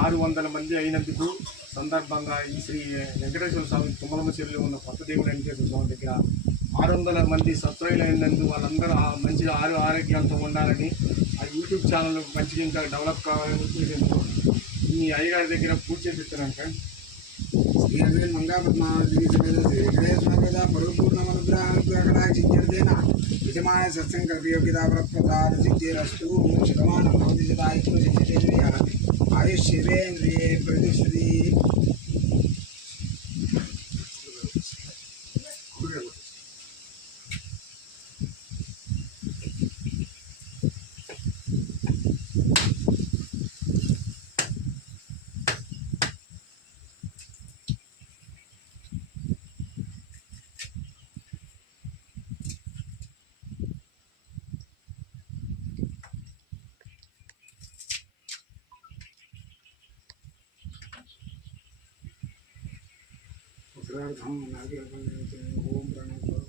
600 మంది అయినందుకు సందర్భంగా ఈ శ్రీ వెంకటేశ్వర స్వామి తుమ్మలమ్మ చెరువులో ఉన్న కొత్త దేవుడు వెంకటేశ్వర స్వామి దగ్గర 600 మంది సబ్స్క్రైబ్ అయినందుకు వాళ్ళందరూ మంచిగా ఆరోగ్యాలతో ఉండాలని ఆ యూట్యూబ్ ఛానల్ మంచిగా ఇంకా డెవలప్ కావాలని ఈ అయ్యగారి దగ్గర పూజ చేపిస్తున్నాను సార్. శ్రీ మంగా పద్మావతి సమేత శ్రీవేద పరిపూర్ణమనుగ్రహకటాక్షించర్దేన యజమాన సత్సంకల్పయోగ్యతా ప్రప్రసాద సిద్ధిరస్తు శతమానం భవతి శతాయుః సిద్ధిరేంద్రియ ఆయుష్యేంద్రియే ప్రతిష్ఠితి. ఓం ప్రణవ